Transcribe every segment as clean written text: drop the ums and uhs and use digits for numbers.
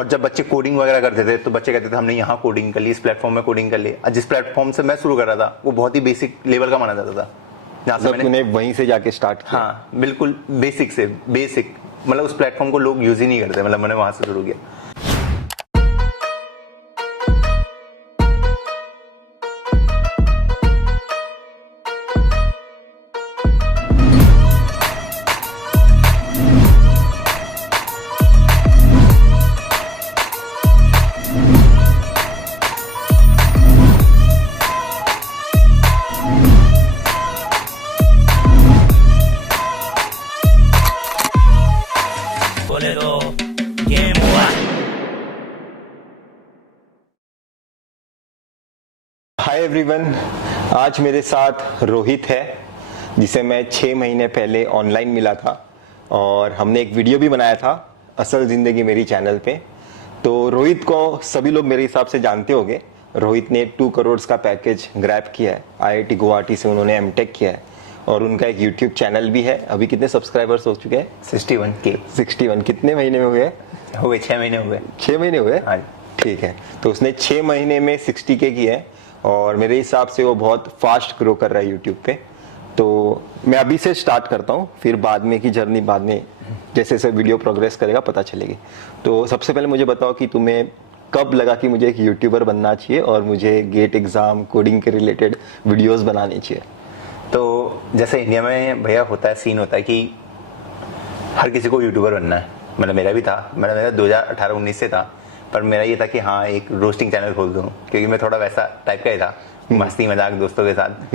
और जब बच्चे कोडिंग वगैरह करते थे तो बच्चे कहते थे हमने यहाँ कोडिंग कर ली, इस प्लेटफॉर्म में कोडिंग कर ली। जिस प्लेटफॉर्म से मैं शुरू कर रहा था वो बहुत ही बेसिक लेवल का माना जाता था, जहाँ से मैंने वहीं से जाके स्टार्ट किया। हाँ बिल्कुल बेसिक से बेसिक, मतलब उस प्लेटफॉर्म को लोग यूज ही नहीं करते, मतलब मैंने वहां से शुरू किया। हाय एवरीवन, आज मेरे साथ रोहित है जिसे मैं 6 महीने पहले ऑनलाइन मिला था और हमने एक वीडियो भी बनाया था असल जिंदगी मेरी चैनल पे। तो रोहित को सभी लोग मेरे हिसाब से जानते होंगे। रोहित ने 2 करोड़ का पैकेज ग्रैब किया है, IIT गुवाहाटी से उन्होंने एमटेक किया है और उनका एक यूट्यूब चैनल भी है। अभी कितने सब्सक्राइबर्स हो चुके हैं? 61K। 61 कितने महीने में हुए? 6 महीने हुए। 6 महीने हुए? हाँ। ठीक है, तो उसने 6 महीने में 60K की है और मेरे हिसाब से वो बहुत फास्ट ग्रो कर रहा है यूट्यूब पे। तो मैं अभी से स्टार्ट करता हूँ, फिर बाद में की जर्नी बाद में जैसे जैसे वीडियो प्रोग्रेस करेगा पता चलेगी। तो सबसे पहले मुझे बताओ कि तुम्हें कब लगा कि मुझे एक यूट्यूबर बनना चाहिए और मुझे गेट एग्जाम कोडिंग के रिलेटेड वीडियोस बनाने चाहिए? तो जैसे इंडिया में भैया होता है, सीन होता है कि हर किसी को यूट्यूबर बनना है। मतलब मेरा भी था, मेरा 2018-19 से था, पर मेरा ये था कि हाँ एक रोस्टिंग चैनल खोल दूं, क्योंकि मैं थोड़ा वैसा टाइप का ही था, मस्ती मजाक दोस्तों के साथ।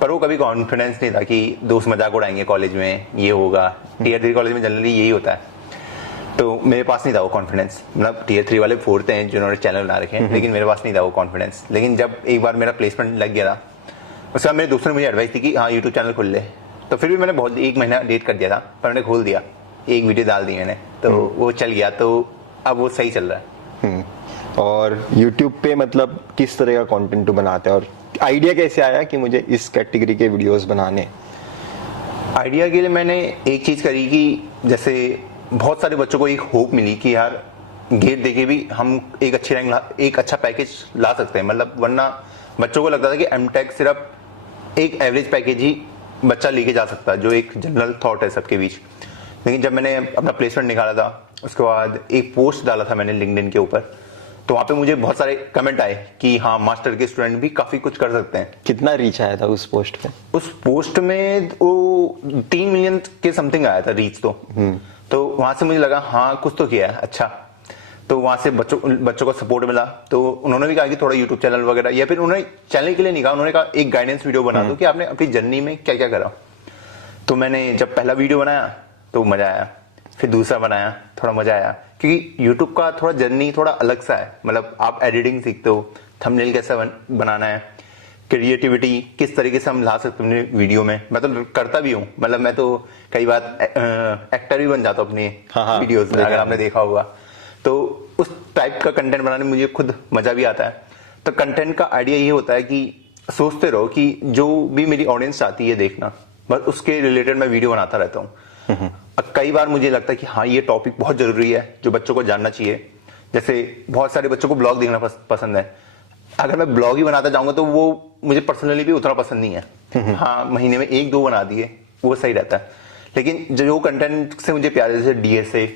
पर वो कभी कॉन्फिडेंस नहीं था कि दोस्त मजाक उड़ाएंगे कॉलेज में, ये होगा। टियर 3 कॉलेज में जनरली यही होता है, तो मेरे पास नहीं था वो कॉन्फिडेंस। मतलब टियर 3 वाले फोड़ते हैं जिन्होंने चैनल बना रखे हैं, लेकिन मेरे पास नहीं था वो कॉन्फिडेंस। लेकिन जब एक बार मेरा प्लेसमेंट लग गया था, उसके बाद मेरे दोस्तों ने मुझे एडवाइस दी कि हाँ यूट्यूब चैनल खोल ले। तो फिर भी मैंने बहुत 1 महीना डेट कर दिया था, पर मैंने खोल दिया, एक वीडियो डाल दी मैंने, तो वो चल गया। तो अब वो सही चल रहा है। और YouTube पे मतलब किस तरह का कंटेंट तो बनाते हैं और आइडिया कैसे आया कि मुझे इस कैटेगरी के वीडियोस बनाने? आइडिया के लिए मैंने एक चीज करी कि जैसे बहुत सारे बच्चों को एक होप मिली कि यार गेट देके भी हम एक अच्छी रैंक एक अच्छा पैकेज ला सकते हैं। मतलब वरना बच्चों को लगता था कि एमटेक सिर्फ एक एवरेज पैकेज ही बच्चा लेके जा सकता है, जो एक जनरल थॉट है सबके बीच। लेकिन जब मैंने अपना प्लेसमेंट निकाला था, उसके बाद एक पोस्ट डाला था मैंने लिंक्डइन के ऊपर, तो वहां पे मुझे बहुत सारे कमेंट आए कि हाँ मास्टर के स्टूडेंट भी काफी कुछ कर सकते हैं। कितना रीच आया था उस पोस्ट पे? उस पोस्ट में वो 3 मिलियन के समथिंग आया था रीच। तो वहां से मुझे लगा हाँ कुछ तो किया है अच्छा। तो वहां से बच्चों को सपोर्ट मिला, तो उन्होंने भी कहा कि थोड़ा यूट्यूब चैनल वगैरह, या फिर उन्होंने चैनल के लिए नहीं कहा, उन्होंने कहा एक गाइडेंस वीडियो बना दो कि आपने अपनी जर्नी में क्या क्या करा। तो मैंने जब पहला वीडियो बनाया तो मजा आया, फिर दूसरा बनाया थोड़ा मजा आया, क्योंकि YouTube का थोड़ा जर्नी थोड़ा अलग सा है। मतलब आप एडिटिंग सीखते हो, थंबनेल कैसे बनाना है, क्रिएटिविटी किस तरीके से हम ला सकते हैं वीडियो में। मैं तो करता भी हूँ, मतलब मैं तो कई बार एक्टर भी बन जाता हूँ अपने वीडियोस में, अगर आपने देखा होगा। तो उस टाइप का कंटेंट बनाने में मुझे खुद मजा भी आता है। तो कंटेंट का आइडिया ये होता है कि सोचते रहो कि जो भी मेरी ऑडियंस चाहती है देखना, बस उसके रिलेटेड मैं वीडियो बनाता रहता हूँ। कई बार मुझे लगता है कि हाँ ये टॉपिक बहुत जरूरी है जो बच्चों को जानना चाहिए। जैसे बहुत सारे बच्चों को ब्लॉग देखना पसंद है, अगर मैं ब्लॉग ही बनाता जाऊंगा तो वो मुझे पर्सनली भी उतना पसंद नहीं है। हाँ महीने में 1-2 बना दिए वो सही रहता है। लेकिन जो कंटेंट से मुझे प्यार, जैसे DSA,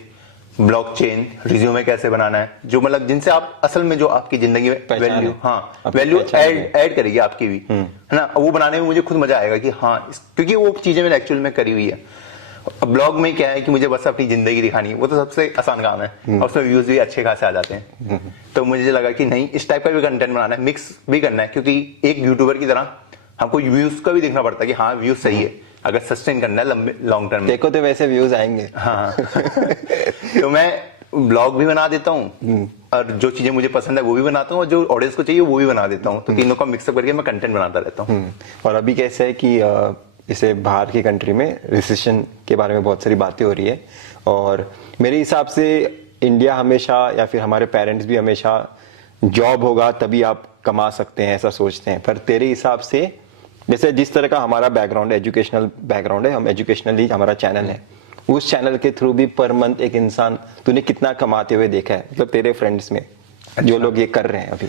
ब्लॉकचेन, रिज्यूमे कैसे बनाना है, जो मतलब जिनसे आप असल में जो आपकी जिंदगी में वैल्यू, हाँ वैल्यू ऐड करेगी आपकी भी, है ना, वो बनाने में मुझे खुद मजा आएगा कि हाँ, क्योंकि वो चीजें मैंने एक्चुअल में करी हुई है। ब्लॉग में क्या है कि मुझे बस अपनी जिंदगी दिखानी है, वो तो सबसे आसान काम है और उसमें व्यूज भी अच्छे खासे आ जाते हैं। तो मुझे लगा कि नहीं, इस टाइप का भी कंटेंट बनाना है, मिक्स भी करना है, क्योंकि एक यूट्यूबर की तरह हमको व्यूज का भी देखना पड़ता है कि हाँ व्यूज सही है, अगर सस्टेन करना है लंबे लॉन्ग टर्म में। देखो तो वैसे व्यूज आएंगे। हाँ तो मैं ब्लॉग भी बना देता हूँ और जो चीजें मुझे पसंद है वो भी बनाता हूँ और जो ऑडियंस को चाहिए वो भी बना देता हूँ। तो तीनों का मिक्सअप करके मैं कंटेंट बनाता रहता हूँ। और अभी कैसे है कि इसे बाहर की कंट्री में रिसेशन के बारे में बहुत सारी बातें हो रही है और मेरे हिसाब से इंडिया हमेशा, या फिर हमारे पेरेंट्स भी हमेशा, जॉब होगा तभी आप कमा सकते हैं ऐसा सोचते हैं। पर तेरे हिसाब से, जैसे जिस तरह का हमारा बैकग्राउंड है, एजुकेशनल बैकग्राउंड है, हम एजुकेशनली हमारा चैनल है, उस चैनल के थ्रू भी पर मंथ एक इंसान तूने कितना कमाते हुए देखा है, मतलब तेरे फ्रेंड्स में जो लोग ये कर रहे हैं अभी?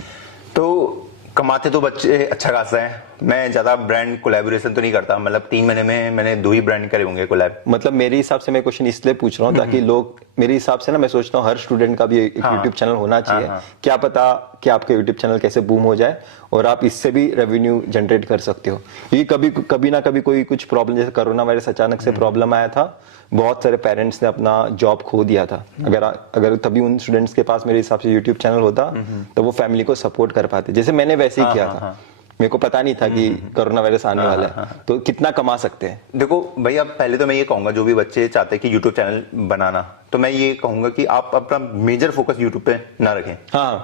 तो कमाते तो बच्चे अच्छा खासा है। मैं ज्यादा ब्रांड कोलैबोरेशन तो नहीं करता, मतलब 3 महीने में मैंने 2 ही ब्रांड करे होंगे कोलैब। मतलब मेरे हिसाब से मैं क्वेश्चन इसलिए पूछ रहा हूँ ताकि लोग, मेरे हिसाब से ना मैं सोचता हूँ हर स्टूडेंट का भी एक यूट्यूब चैनल होना चाहिए। क्या पता कि आपका यूट्यूब चैनल कैसे बूम हो जाए और आप इससे भी रेवेन्यू जनरेट कर सकते हो। क्योंकि कभी ना कभी कोई कुछ प्रॉब्लम, जैसे कोरोना वायरस अचानक से प्रॉब्लम आया था, बहुत सारे पेरेंट्स ने अपना जॉब खो दिया था। अगर तभी उन स्टूडेंट्स के पास मेरे हिसाब से यूट्यूब चैनल होता तो वो फैमिली को सपोर्ट कर पाते, जैसे मैंने वैसे ही किया था। मेरे को पता नहीं था कि कोरोना वायरस आने वाला है। तो कितना कमा सकते हैं? देखो भैया, पहले तो मैं ये कहूंगा जो भी बच्चे चाहते हैं कि यूट्यूब चैनल बनाना, तो मैं ये कहूंगा कि आप अपना मेजर फोकस यूट्यूब पे ना रखें।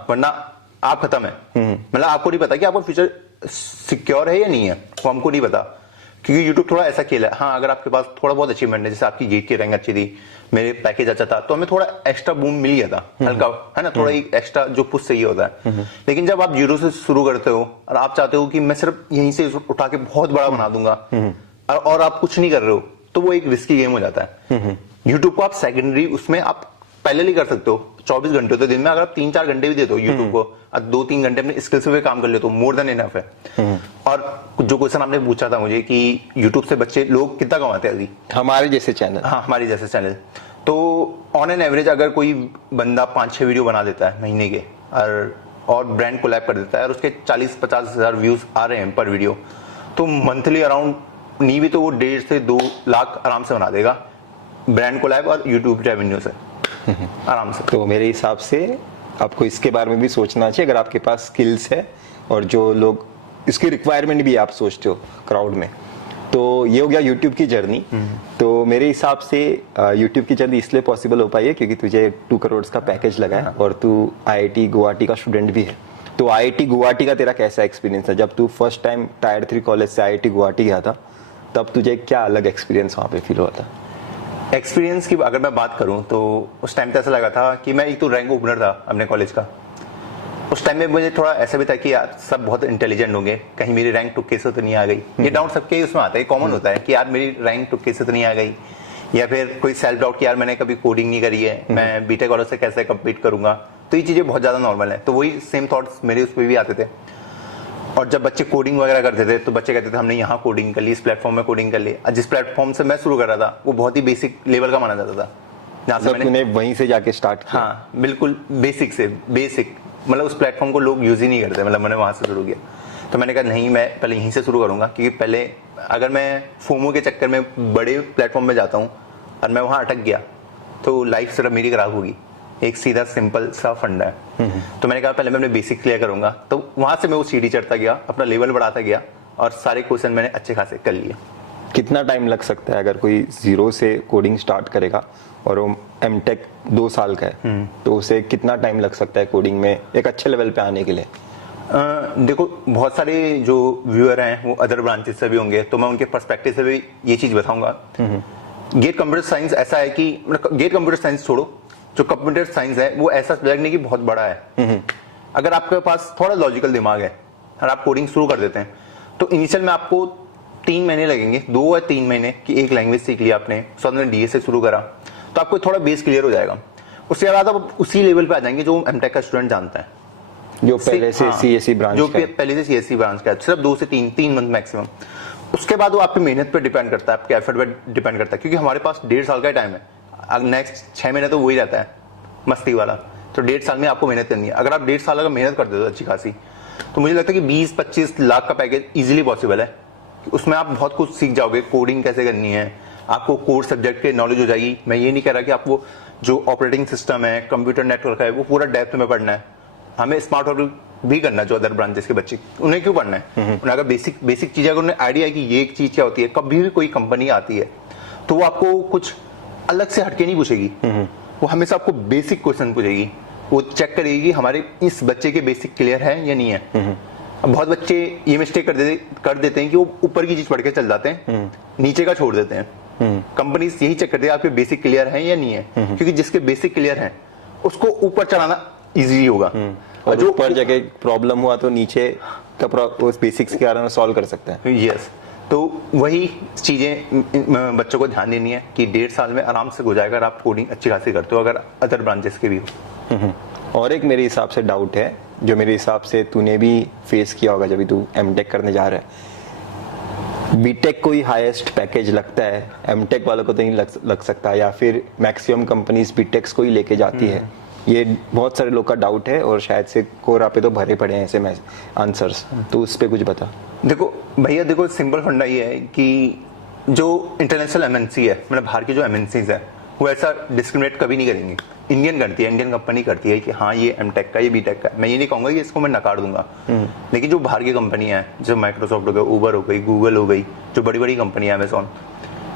वरना आप खत्म है। मतलब आपको नहीं पता कि आपका फ्यूचर सिक्योर है या नहीं है, वो हमको नहीं पता। क्योंकि यूट्यूब थोड़ा ऐसा खेल है। हाँ, अगर आपके पास थोड़ा बहुत अचीवमेंट है, जैसे आपकी गेट की रैंक अच्छी थी, मेरे पैकेज अच्छा था, तो हमें थोड़ा एक्स्ट्रा बूम मिल गया था, हल्का, है ना, थोड़ा ही एक्स्ट्रा जो पुश चाहिए होता है। लेकिन जब आप जीरो से शुरू करते हो और आप चाहते हो कि मैं सिर्फ यहीं से उठा के बहुत बड़ा बना दूंगा और आप कुछ नहीं कर रहे हो, तो वो एक रिस्की गेम हो जाता है। यूट्यूब को आप सेकेंडरी उसमें आप पहले नहीं कर सकते हो। 24 घंटे तो दिन में अगर आप 3-4 घंटे भी देते हो यूट्यूब को, और 2-3 घंटे अपने स्किल्स पे काम कर लेते हो, मोर देन इनफ है। और जो क्वेश्चन आपने पूछा था मुझे कि यूट्यूब से बच्चे लोग कितना कमाते हैं अभी, हमारे जैसे चैनल, हाँ हमारे जैसे चैनल, तो ऑन एन एवरेज अगर कोई बंदा 5-6 वीडियो बना देता है महीने के और ब्रांड कोलैब कर देता है और उसके 40-50 हजार व्यूज आ रहे हैं पर वीडियो, तो मंथली अराउंड नहीं भी तो वो 1.5 से 2 लाख आराम से बना देगा ब्रांड कोलैब और यूट्यूब रेवेन्यू से आराम से। तो मेरे हिसाब से आपको इसके बारे में भी सोचना चाहिए, अगर आपके पास स्किल्स है और जो लोग इसकी रिक्वायरमेंट भी आप सोचते हो क्राउड में। तो ये हो गया यूट्यूब की जर्नी। तो मेरे हिसाब से यूट्यूब की जर्नी इसलिए पॉसिबल हो पाई है क्योंकि तुझे 2 करोड़ का पैकेज लगा है और तू IIT गुवाहाटी का स्टूडेंट भी है। तो IIT गुवाहाटी का तेरा कैसा एक्सपीरियंस है? जब तू फर्स्ट टाइम टायर 3 कॉलेज से IIT गुवाहाटी गया था, तब तुझे क्या अलग एक्सपीरियंस वहां पे फील हुआ था? एक्सपीरियंस की अगर मैं बात करूं तो उस टाइम तो ऐसा लगा था कि मैं एक तो रैंक ओपनर था अपने कॉलेज का। उस टाइम में मुझे थोड़ा ऐसा भी था कि यार सब बहुत इंटेलिजेंट होंगे, कहीं मेरी रैंक तुक्के से तो नहीं आ गई। ये डाउट सबके उसमें आता है, कॉमन होता है कि यार मेरी रैंक तुक्के से तो नहीं आ गई, या फिर कोई सेल्फ डाउट कि यार मैंने कभी कोडिंग नहीं करी है, मैं बीटेक वालों से कैसे कम्पीट करूंगा। तो ये चीजें बहुत ज्यादा नॉर्मल है। तो वही सेम थॉट्स मेरे उस पर भी आते थे। और जब बच्चे कोडिंग वगैरह करते थे तो बच्चे कहते थे हमने यहाँ कोडिंग कर ली, इस प्लेटफॉर्म में कोडिंग कर ली। जिस प्लेटफॉर्म से मैं शुरू कर रहा था वो बहुत ही बेसिक लेवल का माना जाता था, जहाँ से मैंने वहीं से जाके स्टार्ट किया। हाँ बिल्कुल बेसिक से बेसिक, मतलब उस प्लेटफॉर्म को लोग यूज ही नहीं करते, मतलब मैंने वहां से शुरू किया। तो मैंने कहा नहीं, मैं पहले यहीं से शुरू करूंगा, क्योंकि पहले अगर मैं फोमो के चक्कर में बड़े प्लेटफॉर्म में जाता हूँ और मैं वहां अटक गया तो लाइफ सिर्फ मेरी खराब होगी। एक सीधा सिंपल सा फंडा है। तो मैंने कहा पहले मैं अपने बेसिक क्लियर करूंगा। तो वहां से मैं वो सीढ़ी चढ़ता गया, अपना लेवल बढ़ाता गया और सारे क्वेश्चन मैंने अच्छे खासे कर लिए। कितना टाइम लग सकता है अगर कोई जीरो से कोडिंग स्टार्ट करेगा और वो एमटेक 2 साल का है, तो उसे कितना टाइम लग सकता है कोडिंग में एक अच्छे लेवल पे आने के लिए? देखो बहुत सारे जो व्यूअर हैं वो अदर ब्रांचेस से भी होंगे, तो मैं उनके पर्सपेक्टिव से भी ये चीज बताऊंगा। गेट कंप्यूटर साइंस ऐसा है कि गेट कंप्यूटर साइंस छोड़ो, जो कंप्यूटर साइंस है वो ऐसा सब्जेक्ट नहीं कि बहुत बड़ा है। अगर आपके पास थोड़ा लॉजिकल दिमाग है और आप कोडिंग शुरू कर देते हैं तो इनिशियल में आपको 3 महीने लगेंगे, 2 या 3 महीने की एक लैंग्वेज सीख लिया आपने, डीएस से शुरू करा तो आपको थोड़ा बेस क्लियर हो जाएगा। उसके बाद आप उसी लेवल पे आ जाएंगे जो एमटेक का स्टूडेंट जानता है, जो पहले से सीएससी ब्रांच जो पहले से सीएससी ब्रांच का है, सिर्फ 2 से 3 मंथ मैक्सिमम। उसके बाद वो आपकी मेहनत पे डिपेंड करता है, आपके एफर्ट पे डिपेंड करता है, क्योंकि हमारे पास 1.5 साल का टाइम है। अब नेक्स्ट 6 महीने तो वही रहता है मस्ती वाला, तो 1.5 साल में आपको मेहनत करनी है। अगर आप 1.5 साल अगर मेहनत कर देते हो अच्छी खासी, तो मुझे लगता है कि 20-25 लाख का पैकेज इजीली पॉसिबल है। उसमें आप बहुत कुछ सीख जाओगे, कोडिंग कैसे करनी है, आपको कोर सब्जेक्ट के नॉलेज हो जाएगी। मैं ये नहीं कह रहा कि आपको जो ऑपरेटिंग सिस्टम है, कंप्यूटर नेटवर्क है, वो पूरा डेप्थ में पढ़ना है। हमें स्मार्ट वर्क भी करना है, जो अदर ब्रांचेस के बच्चे, उन्हें क्यों पढ़ना है? उन्हें अगर बेसिक चीजें, अगर उन्हें आइडिया है कि ये एक चीज क्या होती है, कभी भी कोई कंपनी आती है तो वो आपको कुछ अलग से हटके नहीं पूछेगी, वो हमेशा आपको बेसिक क्वेश्चन पूछेगी। वो चेक करेगी कि हमारे इस बच्चे के बेसिक क्लियर है या नहीं है। अब बहुत बच्चे ये मिस्टेक कर देते हैं कि वो ऊपर की चीज पढ़ के चल जाते हैं, नीचे का छोड़ देते हैं। कंपनी यही चेक करती है आपके बेसिक क्लियर है या नहीं है, क्योंकि जिसके बेसिक क्लियर है उसको ऊपर चढ़ाना इजी होगा। और जो ऊपर जगह प्रॉब्लम हुआ तो नीचे का उस बेसिक्स के कारण सॉल्व कर सकते हैं। यस, तो वही चीजें बच्चों को ध्यान देनी है कि 1.5 साल में आराम से हो जाएगा अगर आप कोडिंग अच्छी खासी करते हो, अगर अदर ब्रांचेस के भी हो। और एक मेरे हिसाब से डाउट है, जो मेरे हिसाब से तूने भी फेस किया होगा जब भी तू एमटेक करने जा रहा है। बीटेक को ही हाईएस्ट पैकेज लगता है, एमटेक वालों को तो नहीं लग सकता, या फिर मैक्सिमम कंपनीज बीटेक्स को ही लेके जाती है। ये बहुत सारे लोग का डाउट है और शायद से कोरा पे तो भरे पड़े हैं ऐसे आंसर्स, तो उस पे कुछ बता। देखो भैया, देखो सिंपल फंडा ये है कि जो इंटरनेशनल एमएनसी है, मतलब बाहर की जो एमएनसीज है, वो ऐसा डिस्क्रिमिनेट कभी नहीं करेंगे। इंडियन करती है, इंडियन कंपनी करती है कि हाँ ये एमटेक का, ये बीटेक का। मैं ये नहीं कहूंगा कि इसको मैं नकार दूंगा, लेकिन जो बाहर की कंपनी है, जो माइक्रोसॉफ्ट हो गई, उबर हो गई, गूगल हो गई, जो बड़ी बड़ी कंपनी है, अमेजोन,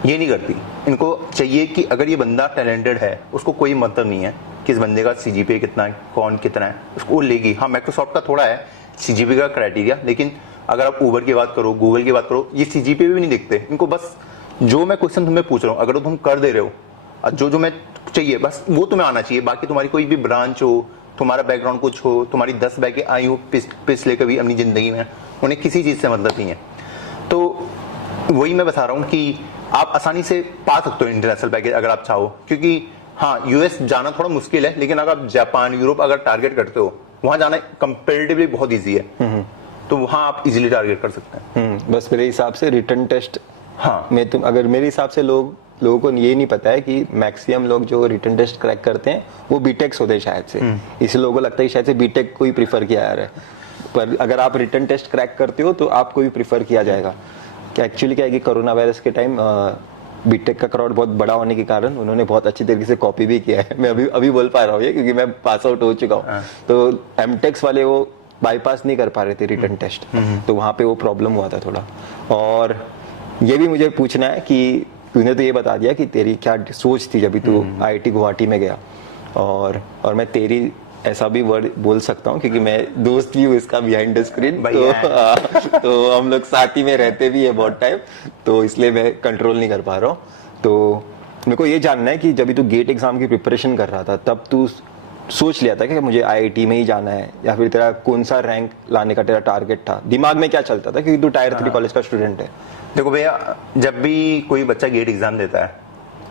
ये नहीं करती। इनको चाहिए कि अगर ये बंदा टैलेंटेड है, उसको कोई मतलब नहीं है कि इस बंदे का सीजीपीए कितना है, कौन कितना है, उसको लेगी। हाँ, माइक्रोसॉफ्ट का थोड़ा है सीजीपीए का क्राइटेरिया, लेकिन अगर आप उबर की बात करो, गूगल की बात करो, ये सीजीपीए भी नहीं देखते। इनको बस जो मैं क्वेश्चन तुम्हें पूछ रहा हूँ, अगर तुम कर दे रहे हो, जो मैं चाहिए बस वो तुम्हें आना चाहिए। बाकी तुम्हारी कोई भी ब्रांच हो, तुम्हारा बैकग्राउंड कुछ हो, तुम्हारी 10 बैकें आई हो पिछले कभी अपनी जिंदगी में, उन्हें किसी चीज से मतलब नहीं है। तो वही मैं बता रहा हूँ कि आप आसानी से पा सकते हो इंटरनेशनल पैकेज अगर आप चाहो, क्योंकि हाँ यूएस जाना थोड़ा मुश्किल है, लेकिन अगर आप जापान, यूरोप अगर टारगेट करते हो, वहां जाना कंपेरेटिवली बहुत ईजी है, तो वहां आप इजीली टारगेट कर सकते हैं। बस मेरे हिसाब से रिटर्न टेस्ट, हाँ मैं तुम अगर मेरे हिसाब से लोगों को ये नहीं पता है कि मैक्सिमम लोग जो रिटर्न टेस्ट क्रैक करते हैं वो बीटेक्स होते हैं शायद से, इसलिए लोगों को लगता है कि शायद से बीटेक को ही प्रीफर किया जा रहा है। पर अगर आप रिटर्न टेस्ट क्रैक करते हो तो आपको भी प्रीफर किया जाएगा। क्या एक्चुअली क्या है कि कोरोना वायरस के टाइम बीटेक का क्राउड बहुत बड़ा होने के कारण उन्होंने बहुत अच्छी तरीके से कॉपी भी किया है। मैं अभी बोल पा रहा हूँ ये, क्योंकि मैं पास आउट हो चुका हूँ। तो एमटेक्स वाले वो बाईपास नहीं कर पा रहे थे रिटर्न टेस्ट, तो वहां पे वो प्रॉब्लम हुआ था थोड़ा। और ये भी मुझे पूछना है कि तूने तो ये बता दिया कि तेरी क्या सोच थी जब तू आईआईटी गुवाहाटी में गया, और मैं तेरी ऐसा भी वर्ड बोल सकता हूँ क्योंकि मैं दोस्त भी हूँ इसका बिहाइंड द स्क्रीन, तो हम लोग साथ ही में रहते भी है बहुत टाइम, तो इसलिए मैं कंट्रोल नहीं कर पा रहा हूँ। तो मेरे को ये जानना है कि जब तू गेट एग्जाम की प्रिपरेशन कर रहा था, तब तू सोच लिया था कि मुझे आईआईटी में ही जाना है, या फिर तेरा कौन सा रैंक लाने का तेरा टारगेट था, दिमाग में क्या चलता था, क्योंकि तू टायर 3 कॉलेज का स्टूडेंट है। देखो भैया, जब भी कोई बच्चा गेट एग्जाम देता है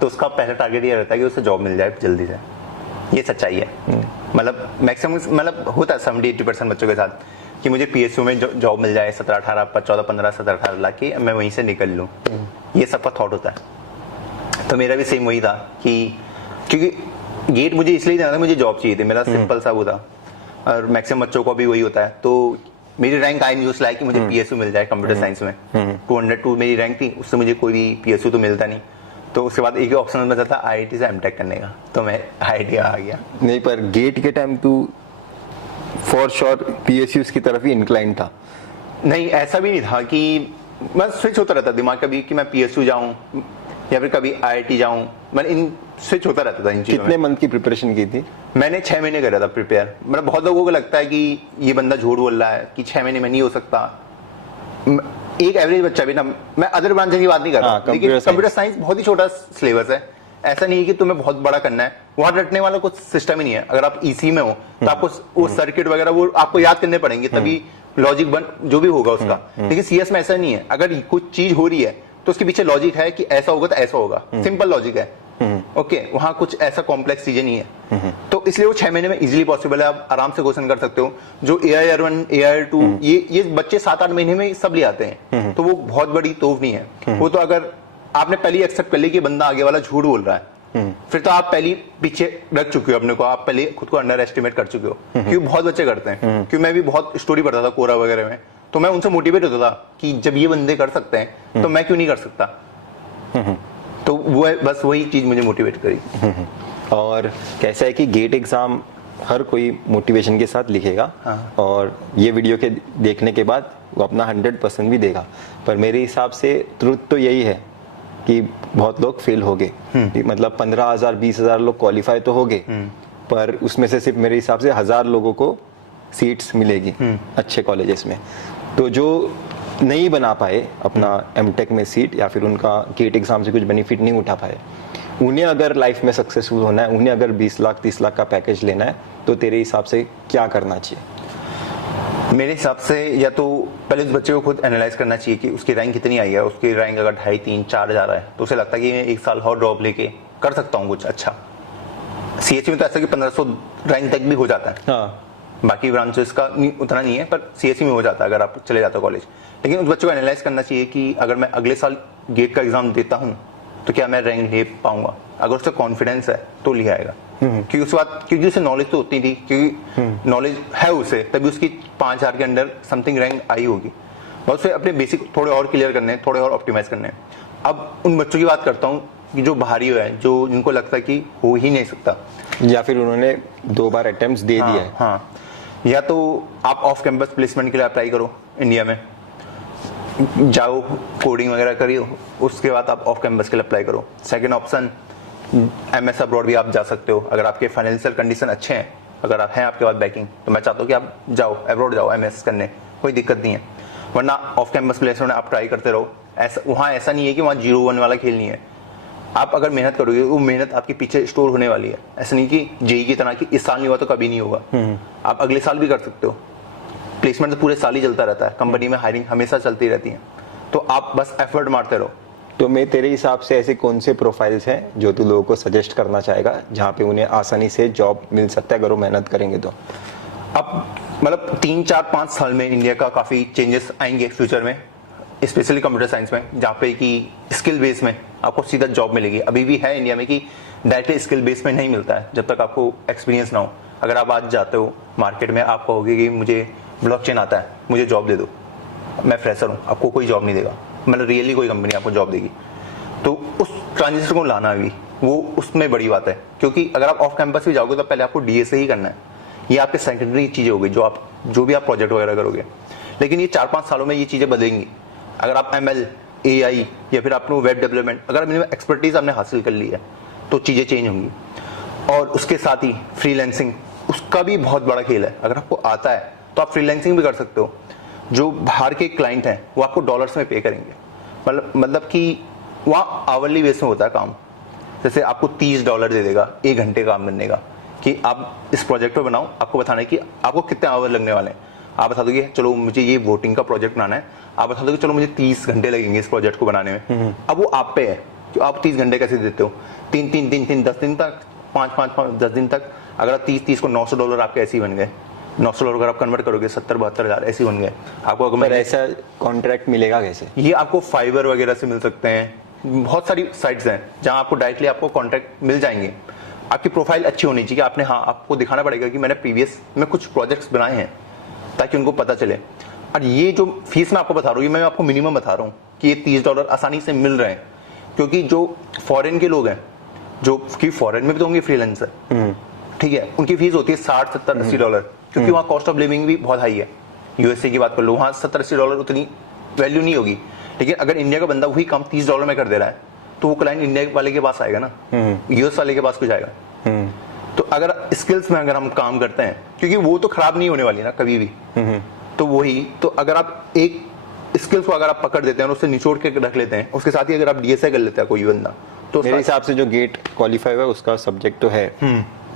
तो उसका पहला टारगेट ये रहता है कि उसे जॉब मिल जाए जल्दी से। ये सच्चाई है, मतलब मैक्सिमम, मतलब होता है 70-80% बच्चों के साथ कि मुझे पीएसयू में जॉब मिल जाए, 14-15 लाख की, मैं वहीं से निकल लूं। ये सबका थॉट होता है। तो मेरा भी सेम वही था कि क्योंकि गेट मुझे इसलिए देना था, मुझे जॉब चाहिए थी, मेरा सिंपल सा वो था। और मैक्सिमम बच्चों को भी वही होता है। तो मेरी रैंक आई न्यूज लाइक कि मुझे पीएसयू मिल जाए कंप्यूटर साइंस में। 202 मेरी रैंक थी, उससे मुझे कोई भी पीएसयू तो मिलता नहीं। तो उसके बाद एक ही ऑप्शन बचा था आईआईटी से एमटेक करने का, तो मैं आईआईटी आ गया। नहीं, पर गेट के टाइम तू फॉर श्योर पीएसयूज की तरफ ही इंक्लाइन था। नहीं, ऐसा भी नहीं था कि मैं स्विच होता रहता दिमाग, कभी कि मैं पीएसयू जाऊं या फिर कभी आईआईटी जाऊं, मतलब इन स्विच होता रहता था इन चीजों में। कितने मंथ की प्रिपरेशन की थी? मैंने 6 महीने करा था प्रिपेयर। मतलब बहुत लोगों को लगता है कि ये बंदा झूठ बोल रहा है कि 6 महीने में नहीं हो सकता। एक एवरेज बच्चा भी ना, मैं अदर ब्रांचेस की बात नहीं कर रहा, लेकिन कंप्यूटर साइंस बहुत ही छोटा सिलेबस है। ऐसा नहीं है कि तुम्हें बहुत बड़ा करना है, वहां रटने वाला कुछ सिस्टम ही नहीं है। अगर आप ईसी में हो तो आपको वो सर्किट वगैरह वो आपको याद करने पड़ेंगे, तभी लॉजिक बन जो भी होगा उसका। लेकिन सीएस में ऐसा नहीं है, अगर कुछ चीज हो रही है तो उसके पीछे लॉजिक है कि ऐसा होगा तो ऐसा होगा, सिंपल लॉजिक है। ओके, वहां कुछ ऐसा कॉम्प्लेक्स चीजें नहीं है। तो इसलिए वो 6 महीने में इजीली पॉसिबल है, आप आराम से क्वेश्चन कर सकते हो। जो AIR1, AIR2 ये बच्चे 7-8 महीने में सब ले आते हैं, तो वो बहुत बड़ी तोफ नहीं है। वो तो अगर आपने पहले एक्सेप्ट कर ली कि बंदा आगे वाला झूठ बोल रहा है, फिर तो आप पहले पीछे रख चुके हो अपने को, आप पहले खुद को अंडर एस्टिमेट कर चुके हो। क्योंकि बहुत बच्चे करते हैं, क्योंकि मैं भी बहुत स्टोरी पढ़ता था कोरा वगैरह में, तो मैं उनसे मोटिवेट होता था कि जब ये बंदे कर सकते हैं तो मैं क्यों नहीं कर सकता। तो वो बस वही चीज मुझे मोटिवेट करी। और कैसा है कि गेट एग्जाम हर कोई मोटिवेशन के साथ लिखेगा, और ये वीडियो के देखने के बाद वो अपना 100% भी देगा। पर मेरे हिसाब से ट्रुथ तो यही है कि बहुत लोग फेल हो गए, मतलब 15,000 20,000 लोग क्वालिफाई तो हो गए, पर उसमें से सिर्फ मेरे हिसाब से 1000 लोगों को सीट्स मिलेगी अच्छे कॉलेजेस में। तो जो नहीं बना पाए अपना एमटेक में सीट, या फिर उनका गेट एग्जाम से कुछ बेनिफिट नहीं उठा पाए, उन्हें अगर लाइफ में सक्सेसफुल होना है, उन्हें अगर 20 लाख 30 लाख का पैकेज लेना है, तो तेरे हिसाब से क्या करना चाहिए? मेरे हिसाब से या तो पहले उस बच्चे को खुद एनालाइज करना चाहिए कि उसकी रैंक कितनी आई है। उसकी रैंक अगर 2.5, 3, 4 जा रहा है तो उसे लगता है कि मैं 1 साल और ड्रॉप लेके कर सकता हूँ कुछ अच्छा। सीएचसी में तो ऐसा कि 1500 रैंक तक भी हो जाता है। हाँ। बाकी ब्रांचेस का उतना नहीं है, पर सीएचसी में हो जाता है अगर आप चले जाते हो कॉलेज। लेकिन उस बच्चे को एनालाइज करना चाहिए कि अगर मैं अगले साल गेट का एग्जाम देता हूँ तो क्या मैं रैंक ले पाऊंगा। अगर उससे कॉन्फिडेंस है तो ले आएगा। क्योंकि उस बात, क्योंकि उसे नॉलेज तो होती थी, क्योंकि नॉलेज है उसे, तभी उसकी 5000 के अंदर समथिंग रैंक आई होगी। बस उसे अपने बेसिक थोड़े और क्लियर करने हैं, थोड़े और ऑप्टिमाइज करने हैं। अब उन बच्चों की बात करता हूँ कि जो बाहरी है, जो जिनको लगता है कि हो ही नहीं सकता, या फिर उन्होंने 2 बार अटेम्प्ट्स दे दिया है। हाँ, या तो आप ऑफ कैंपस प्लेसमेंट के लिए अप्लाई करो, इंडिया में जाओ, कोडिंग वगैरह करियो, उसके बाद आप ऑफ कैंपस के लिए अप्लाई करो। सेकंड ऑप्शन एमएस अब्रॉड भी आप जा सकते हो अगर आपके फाइनेंशियल कंडीशन अच्छे हैं। अगर आप हैं आपके पास बैकिंग, तो मैं चाहता हूँ कि आप जाओ अब्रॉड, जाओ एमएस करने, कोई दिक्कत नहीं है। वरना ऑफ कैंपस प्लेसमेंट आप ट्राई करते रहो। ऐसा वहाँ ऐसा नहीं है कि वहाँ 0-1 वाला खेल नहीं है। आप अगर मेहनत करोगे वो मेहनत आपके पीछे स्टोर होने वाली है। ऐसा नहीं कि जेई की तरह कि इस साल नहीं हुआ तो कभी नहीं होगा, आप अगले साल भी कर सकते हो। प्लेसमेंट तो पूरे साल ही चलता रहता है, कंपनी में हायरिंग हमेशा चलती रहती है। तो आप बस एफर्ट मारते रहो। तो मैं तेरे हिसाब से ऐसे कौन से प्रोफाइल्स हैं जो तू लोगों को सजेस्ट करना चाहेगा जहाँ पे उन्हें आसानी से जॉब मिल सकता है अगर वो मेहनत करेंगे तो? अब मतलब 3, 4, 5 साल में इंडिया का काफी चेंजेस आएंगे फ्यूचर में, स्पेशली कंप्यूटर साइंस में, जहाँ पे कि स्किल बेस में आपको सीधा जॉब मिलेगी। अभी भी है इंडिया में कि डायरेक्टली स्किल बेस में नहीं मिलता है जब तक आपको एक्सपीरियंस ना हो। अगर आप आज जाते हो मार्केट में, आप कहोगे कि मुझे ब्लॉकचेन आता है, मुझे जॉब दे दो, मैं फ्रेशर हूँ, आपको कोई जॉब नहीं देगा। मतलब रियली कोई कंपनी आपको जॉब देगी। तो उस ट्रांजिशन को लाना भी वो उसमें बड़ी बात है, क्योंकि अगर आप ऑफ कैंपस भी जाओगे तो पहले आपको डीएसए ही करना है। ये आपके सेकेंडरी चीजें होगी जो भी आप प्रोजेक्ट वगैरह करोगे। लेकिन ये 4-5 सालों में ये चीजें बदलेंगी। अगर आप ML, AI या फिर आपने वेब डेवलपमेंट, अगर एक्सपर्टीज आपने हासिल कर ली है तो चीजें चेंज होंगी। और उसके साथ ही फ्रीलांसिंग, उसका भी बहुत बड़ा खेल है। अगर आपको आता है तो आप फ्रीलांसिंग भी कर सकते हो। जो बाहर के क्लाइंट हैं वो आपको डॉलर्स में पे करेंगे। मतलब कि वहाँ आवरली बेस में होता है काम। जैसे आपको $30 दे देगा 1 घंटे काम करने का, कि आप इस प्रोजेक्ट पे बनाओ, आपको बताना है कि आपको कितने आवर लगने वाले हैं। आप बता दोगे चलो मुझे ये वोटिंग का प्रोजेक्ट बनाना है, आप बता दोगे चलो मुझे 30 घंटे लगेंगे इस प्रोजेक्ट को बनाने में। अब वो आप पे है कि आप 30 घंटे कैसे देते हो, 3, 10 दिन तक, 5, 10 दिन तक। अगर आप 30 को $900 आपके ऐसे ही बन गए। $900 अगर आप कन्वर्ट करोगे 70-72 हज़ार ऐसे बन गए आपको। पर ऐसा कॉन्ट्रैक्ट मिलेगा कैसे? ये आपको फाइवर वगैरह से मिल सकते हैं। बहुत सारी साइट्स हैं जहां आपको डायरेक्टली आपको कॉन्ट्रैक्ट मिल जाएंगे। आपकी प्रोफाइल अच्छी होनी चाहिए। आपने आपको दिखाना पड़ेगा कि मैंने प्रीवियस में कुछ प्रोजेक्ट्स बनाए हैं, ताकि उनको पता चले। और ये जो फीस मैं आपको बता रहा हूँ, ये मैं आपको मिनिमम बता रहा हूँ कि ये $30 आसानी से मिल रहे हैं। क्योंकि जो फॉरेन के लोग हैं, जो कि फॉरेन में भी तो होंगे फ्रीलांसर, ठीक है, उनकी फीस होती है $60, $70, $80, क्योंकि वहाँ कॉस्ट ऑफ लिविंग भी बहुत हाई है। यूएसए की बात कर लो, वहाँ $70-80 उतनी वैल्यू नहीं होगी। लेकिन अगर इंडिया का बंदा वही काम $30 में कर दे रहा है तो वो क्लाइंट इंडिया वाले के पास आएगा ना, यूएस वाले के पास कुछ आएगा। तो अगर स्किल्स में अगर हम काम करते हैं, क्योंकि वो तो खराब नहीं होने वाली ना कभी भी, तो वही तो अगर आप एक स्किल्स को अगर आप पकड़ देते हैं और उससे निचोड़ के रख लेते हैं, उसके साथ ही अगर आप डीएसए कर लेते हैं कोई बंदा, तो मेरे हिसाब से जो गेट क्वालिफाई हुआ उसका सब्जेक्ट तो है,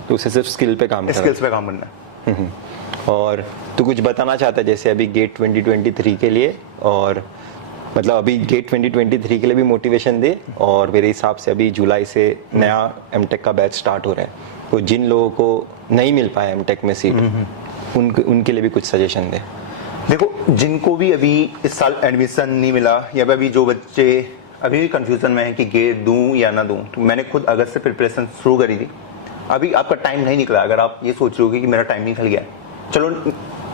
तो उसे सिर्फ स्किल पे काम करना है। और तू कुछ बताना चाहता है जैसे अभी गेट 2023 के लिए, और मतलब अभी गेट 2023 के लिए भी मोटिवेशन दे, और मेरे हिसाब से अभी जुलाई से नया एमटेक का बैच स्टार्ट हो रहा है, तो जिन लोगों को नहीं मिल पाया एमटेक में सीट, उनके लिए भी कुछ सजेशन दे। देखो, जिनको भी अभी इस साल एडमिशन नहीं मिला, या अभी जो बच्चे अभी भी कंफ्यूजन में है कि गेट दूं या ना दूं, तो मैंने खुद अगस्त से प्रिपरेशन शुरू करी थी। अभी आपका टाइम नहीं निकला। अगर आप ये सोच रहे हो कि मेरा टाइम निकल गया, चलो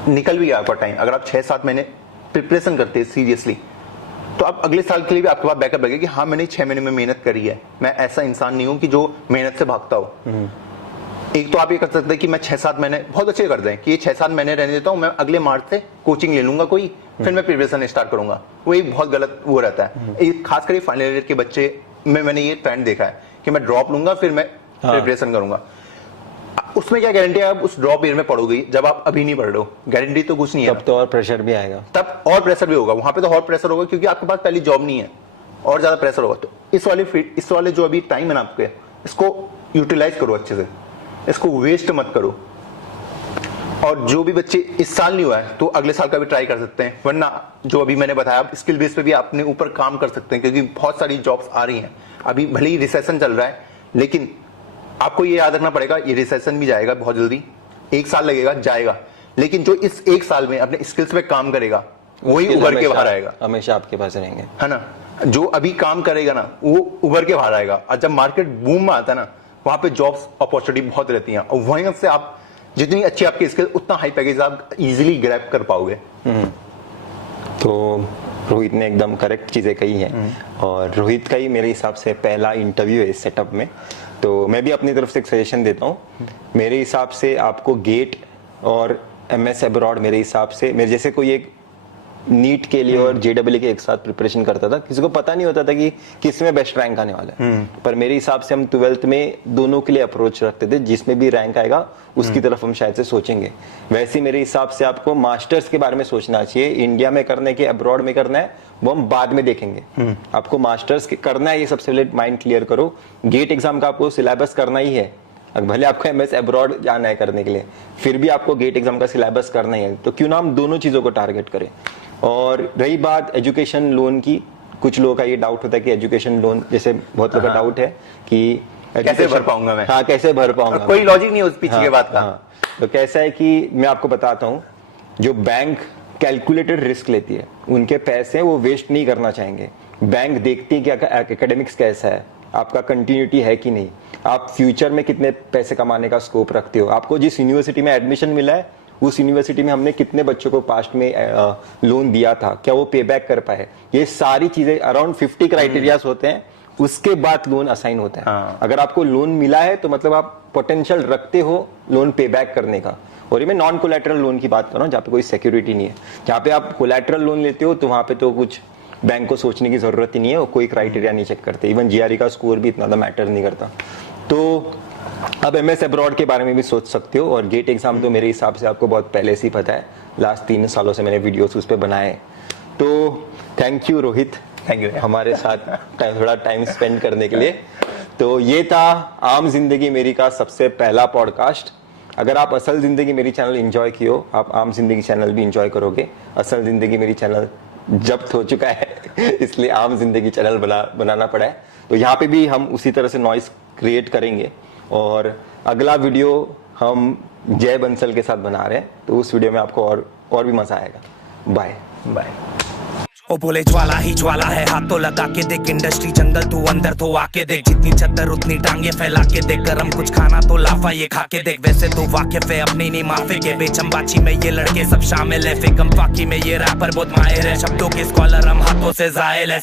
निकल भी गया आपका टाइम। अगर आप 6-7 महीने प्रिपरेशन करते हैं सीरियसली, तो आप अगले साल के लिए भी आपके पास बैकअप लगे कि हाँ मैंने 6 महीने में मेहनत करी है। मैं ऐसा इंसान नहीं हूं कि जो मेहनत से भागता हो। एक तो आप ये कर सकते हैं कि मैं 6-7 महीने बहुत अच्छे कर दें कि ये 6-7 महीने रहने देता हूं, मैं अगले मार्च से कोचिंग ले लूंगा कोई, फिर मैं प्रिपरेशन स्टार्ट करूंगा। वो एक बहुत गलत वो रहता है। खासकर फाइनल ईयर के बच्चे में मैंने ये ट्रेंड देखा है कि मैं ड्रॉप लूंगा फिर मैं प्रिपरेशन करूंगा। उसमें क्या गारंटी है आप उस ड्रॉप ईयर में पढ़ोगे जब आप अभी नहीं पढ़ रहे हो? गारंटी तो कुछ नहीं है। तब तो और प्रेशर भी आएगा। तब और प्रेशर भी होगा, वहां पे तो और प्रेशर होगा क्योंकि आपके पास पहली जॉब नहीं है, और ज्यादा प्रेशर होगा। तो इस वाले जो अभी टाइम है ना आपके, इसको यूटिलाइज करो अच्छे से, इसको वेस्ट मत करो। और जो भी बच्चे इस साल नहीं हुआ है तो अगले साल का भी ट्राई कर सकते हैं, वरना जो अभी मैंने बताया आप स्किल बेस पे भी अपने ऊपर काम कर सकते हैं, क्योंकि बहुत सारी जॉब्स आ रही हैं। अभी भले ही रिसेशन चल रहा है, लेकिन आपको ये याद रखना पड़ेगा ये रिसेशन भी जाएगा बहुत जल्दी, 1 साल लगेगा, जाएगा, लेकिन जो इस 1 साल में अपने स्किल्स पे काम करेगा वही उभर के बाहर आएगा, हमेशा आपके पास रहेंगे, है ना। जो अभी काम करेगा ना वो उभर के बाहर आएगा, और जब मार्केट बूम में आता है ना वहां पे जॉब्स अपॉर्चुनिटी बहुत रहती हैं, और वहीं से आप जितनी अच्छी आपकी स्किल उतना हाई पैकेज आप इजीली ग्रैब कर पाओगे। तो रोहित ने एकदम करेक्ट चीजें कही हैं, और रोहित का ही मेरे हिसाब से पहला इंटरव्यू है इस सेटअप में। तो मैं भी अपनी तरफ से एक सजेशन देता हूँ। मेरे हिसाब से आपको गेट और MS अब्रॉड, मेरे हिसाब से मेरे जैसे कोई एक नीट के लिए और JEE के एक साथ प्रिपरेशन करता था, किसी को पता नहीं होता था कि किस में बेस्ट रैंक आने वाला है, पर मेरे हिसाब से हम 12th में दोनों के लिए अप्रोच रखते थे, जिसमें भी रैंक आएगा उसकी तरफ हम शायद से सोचेंगे। वैसे मेरे हिसाब से आपको मास्टर्स के बारे में सोचना चाहिए, इंडिया में करने के अब्रॉड में करना है वो हम बाद में देखेंगे। आपको मास्टर्स करना है, ये सबसे पहले माइंड क्लियर करो। गेट एग्जाम का आपको सिलेबस करना ही है, भले आपको MS अब्रॉड जाना है करने के लिए, फिर भी आपको गेट एग्जाम का सिलेबस करना ही है, तो क्यों ना हम दोनों चीजों को टारगेट करें। और रही बात एजुकेशन लोन की, कुछ लोगों का ये डाउट होता है कि एजुकेशन लोन, जैसे बहुत लोगों का डाउट है कि कैसे भर पाऊंगा मैं, हाँ कैसे भर पाऊंगा, कोई लॉजिक नहीं उस पीछे के बात का। तो कैसा है कि मैं आपको बताता हूँ, जो बैंक कैलकुलेटेड रिस्क लेती है उनके पैसे वो वेस्ट नहीं करना चाहेंगे। बैंक देखती है कि एकेडमिक्स कैसा है, आपका कंटिन्यूटी है कि नहीं, आप फ्यूचर में कितने पैसे कमाने का स्कोप रखते हो, आपको जिस यूनिवर्सिटी में एडमिशन मिला है उस यूनिवर्सिटी में हमने कितने बच्चों को पास्ट में लोन दिया था, क्या वो पे बैक कर पाए, ये सारी चीजें अराउंड 50 क्राइटेरियाज होते हैं, उसके बाद लोन असाइन होता है। अगर आपको लोन मिला है तो मतलब आप पोटेंशियल रखते हो लोन पे बैक करने का। और ये मैं नॉन कोलैटरल लोन की बात कर रहा हूँ, जहाँ पे कोई सिक्योरिटी नहीं है। जहाँ पे आप कोलैटरल लोन लेते हो तो वहां पे तो कुछ बैंक को सोचने की जरूरत ही नहीं है, और कोई क्राइटेरिया नहीं चेक करते, इवन GRE का स्कोर भी इतना मैटर नहीं करता। तो अब MS अब्रॉड के बारे में भी सोच सकते हो, और गेट एग्जाम तो मेरे हिसाब से आपको बहुत पहले से ही पता है, लास्ट 3 सालों से मैंने वीडियोस उस पर बनाए। तो thank you Rohit, thank you हमारे साथ थोड़ा टाइम स्पेंड करने के लिए। तो ये था आम जिंदगी मेरी का सबसे पहला पॉडकास्ट। अगर आप असल जिंदगी मेरी चैनल एंजॉय किए हो, आप आम जिंदगी चैनल भी एंजॉय करोगे। असल जिंदगी मेरी चैनल जब्त हो चुका है इसलिए आम जिंदगी चैनल बनाना पड़ा है। तो यहाँ पे भी हम उसी तरह से नॉइस क्रिएट करेंगे, और अगला वीडियो हम जय बंसल के साथ बना रहे हैं, तो उस वीडियो में आपको और भी मजा आएगा। Bye bye. ओ बोले ज्वाला ही ज्वाला है, हाथ तो लगा के देख, इंडस्ट्री जंगल तू अंदर तो आके देख, जितनी चद्दर उतनी टांगे फैला के देख, गरम कुछ खाना तो लाफा ये खा के देख, वैसे तो वाकिफ है अपनी नहीं माफे के, बेचंबाची में ये लड़के सब शामिल है, फिकम फाकी में ये रैपर बहुत माहिर है, शब्दों के स्कॉलर हम हाथों से जाहिल है।